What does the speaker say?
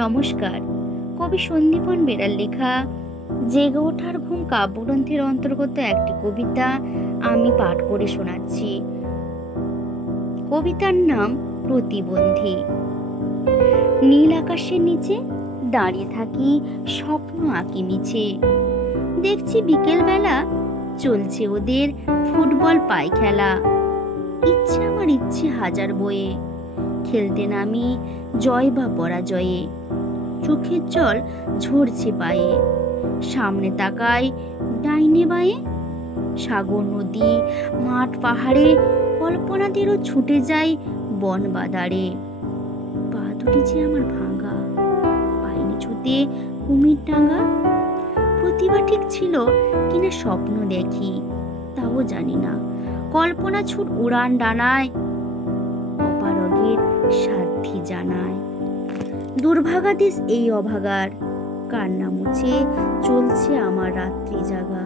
নমস্কার। কবি সন্দীপন বেরার লেখা জেগে ওঠার ঘুম কাব্যগ্রন্থের অন্তর্গত একটি কবিতা আমি পাঠ করে শোনাচ্ছি। কবিতার নাম প্রতিবন্ধী। নীল আকাশের নিচে দাঁড়িয়ে থাকি, স্বপ্ন আঁকি মিছে। দেখছি বিকেলবেলা চলছে ওদের ফুটবল পায় খেলা। আমার ইচ্ছে হাজার বয়ে, খেলতে নামি জয় বা পরাজয়ে। চোখের জল ঝরছে পায়ে, সামনে তাকাই ডাইনে বাঁয়ে। সাগর নদী মাঠ পাহাড়ে কল্পনাদেরও ছুটে যাই বন বাদারে। পা দুটি যে আমার ভাঙা, পাইনি ছুতে কুমির ডাঙা। প্রতিভা ঠিক ছিল কিনা স্বপ্ন দেখি, তাও জানি না। কল্পনা ছুট উড়ান ডানায়, অপারগের সাধ্যি জানায়। দুর্ভাগা দেশ এই অভাগার, কান্না মুছে চলছে আমার রাত্রি জাগা।